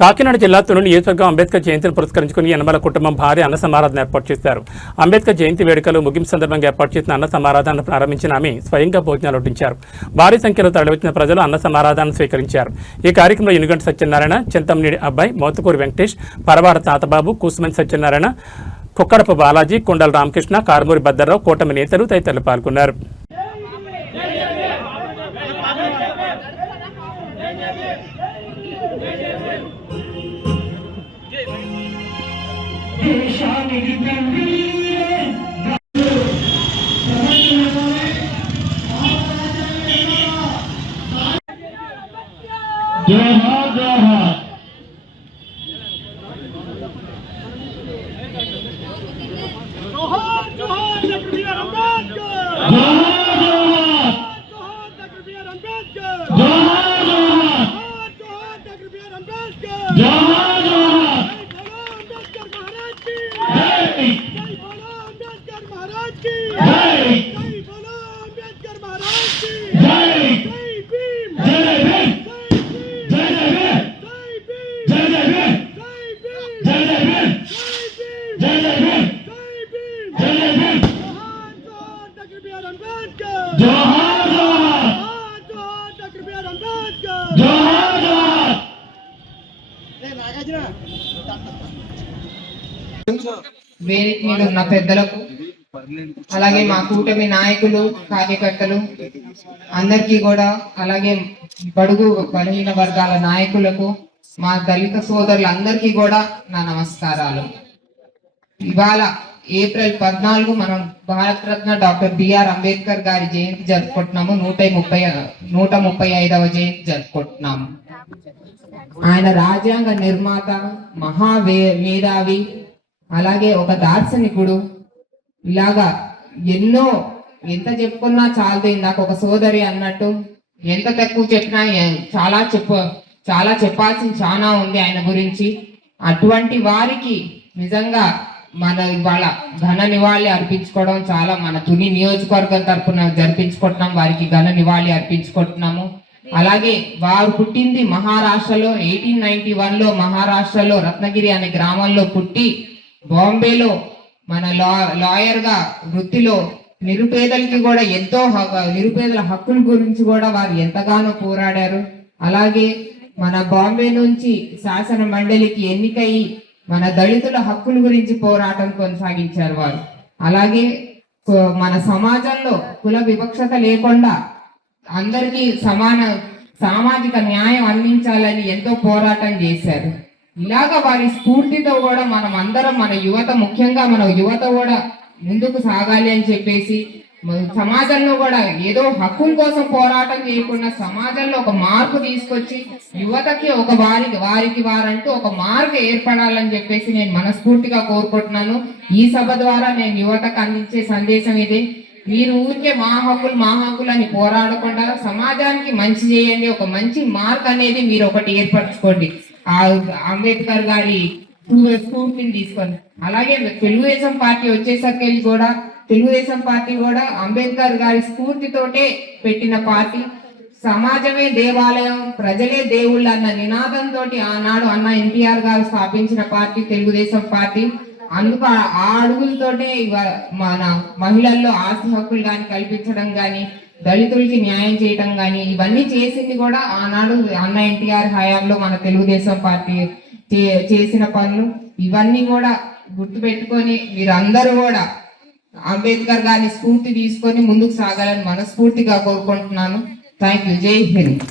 కాకినాడ జిల్లా తుని నియోజకవర్గం అంబేద్కర్ జయంతిని పురస్కరించుకుని యనమల కుటుంబం భారీ అన్న సమారాధన ఏర్పాటు చేశారు. అంబేద్కర్ జయంతి వేడుకలు ముగింపు సందర్భంగా ఏర్పాటు చేసిన అన్న సమారాధనను ప్రారంభించిన ఆమె స్వయంగా భోజనాలు వడ్డించారు. భారీ సంఖ్యలో తరలివచ్చిన ప్రజలు అన్న సమారాధనను స్వీకరించారు. ఈ కార్యక్రమంలో యునుగంటి సత్యనారాయణ, చింతంనేడి అబ్బాయి, మోతుకూరి వెంకటేష్, పరవాడ తాతబాబు, కూసుమని సత్యనారాయణ, కుక్కడపు బాలాజీ, కొండల రామకృష్ణ, కారుమూరి భద్రరావు, కూటమి నేతలు తదితరులు పాల్గొన్నారు. వేదిక మీద ఉన్న పెద్దలకు, అలాగే మా కూటమి నాయకులు, కార్యకర్తలు అందరికీ కూడా, అలాగే బడుగు బలహీన వర్గాల నాయకులకు, మా దళిత సోదరులందరికీ కూడా నా నమస్కారాలు. ఇవాళ ఏప్రిల్ 14 మనం భారతరత్న డాక్టర్ బిఆర్ అంబేద్కర్ గారి జయంతి జరుపుకుంటున్నాము. 135వ జయంతి జరుపుకుంటున్నాము. ఆయన రాజ్యాంగ నిర్మాత, మేధావి, అలాగే ఒక దార్శనికుడు. ఇలాగా ఎంత చెప్పుకున్నా చాలదు. నాకు ఒక సోదరి అన్నట్టు ఎంత తక్కువ చెప్పినా చాలా చెప్పాల్సింది చాలా ఉంది ఆయన గురించి. అటువంటి వారికి నిజంగా మన ఇవాళ ఘన నివాళి అర్పించుకోవడం చాలా, మన తుని నియోజకవర్గం తరఫున జరిపించుకుంటున్నాం. వారికి ఘన నివాళి అర్పించుకుంటున్నాము. అలాగే వారు పుట్టింది మహారాష్ట్రలో 1891లో మహారాష్ట్రలో రత్నగిరి అనే గ్రామంలో పుట్టి, బాంబేలో మన లాయర్ గా వృత్తిలో నిరుపేదలకి కూడా నిరుపేదల హక్కుల గురించి కూడా వారు ఎంతగానో పోరాడారు. అలాగే మన బాంబే నుంచి శాసన మండలికి ఎన్నికయి మన దళితుల హక్కుల గురించి పోరాటం కొనసాగించారు వారు. అలాగే మన సమాజంలో కుల వివక్షత లేకుండా అందరికీ సమాన సామాజిక న్యాయం అందించాలని ఎంతో పోరాటం చేశారు. ఇలాగ వారి స్ఫూర్తితో కూడా మనం అందరం, మన యువత, ముఖ్యంగా మన యువత కూడా ముందుకు సాగాలి అని చెప్పేసి, సమాజంలో కూడా ఏదో హక్కుల కోసం పోరాటం చేయకుండా సమాజంలో ఒక మార్పు తీసుకొచ్చి యువతకి వారికి వారంటూ ఒక మార్పు ఏర్పడాలని చెప్పేసి నేను మనస్ఫూర్తిగా కోరుకుంటున్నాను. ఈ సభ ద్వారా నేను యువతకు అందించే సందేశం ఇదే. మీరు ఊరికే మా హక్కులు అని పోరాడకుండా సమాజానికి మంచి చేయండి. ఒక మంచి మార్క్ అనేది మీరు ఒకటి ఏర్పరచుకోండి, ఆ అంబేద్కర్ గారి స్ఫూర్తిని తీసుకొని. అలాగే తెలుగుదేశం పార్టీ వచ్చేసరికి కూడా, తెలుగుదేశం పార్టీ కూడా అంబేద్కర్ గారి స్ఫూర్తితోటే పెట్టిన పార్టీ. సమాజమే దేవాలయం, ప్రజలే దేవుళ్ళు అన్న నినాదంతో ఆనాడు అన్న ఎన్టీఆర్ గారు స్థాపించిన పార్టీ తెలుగుదేశం పార్టీ. అందుకు ఆ అడుగులతోటే మన మహిళల్లో ఆస్తి హక్కులు కానీ కల్పించడం కానీ, దళితులకి న్యాయం చేయటం కానీ, ఇవన్నీ చేసింది కూడా ఆనాడు అన్న ఎన్టీఆర్ హయాంలో మన తెలుగుదేశం పార్టీ చేసిన పనులు. ఇవన్నీ కూడా గుర్తుపెట్టుకొని మీరందరూ కూడా అంబేద్కర్ గారిని స్ఫూర్తి తీసుకొని ముందుకు సాగాలని మనస్ఫూర్తిగా కోరుకుంటున్నాను. Thank you. జై హింద్.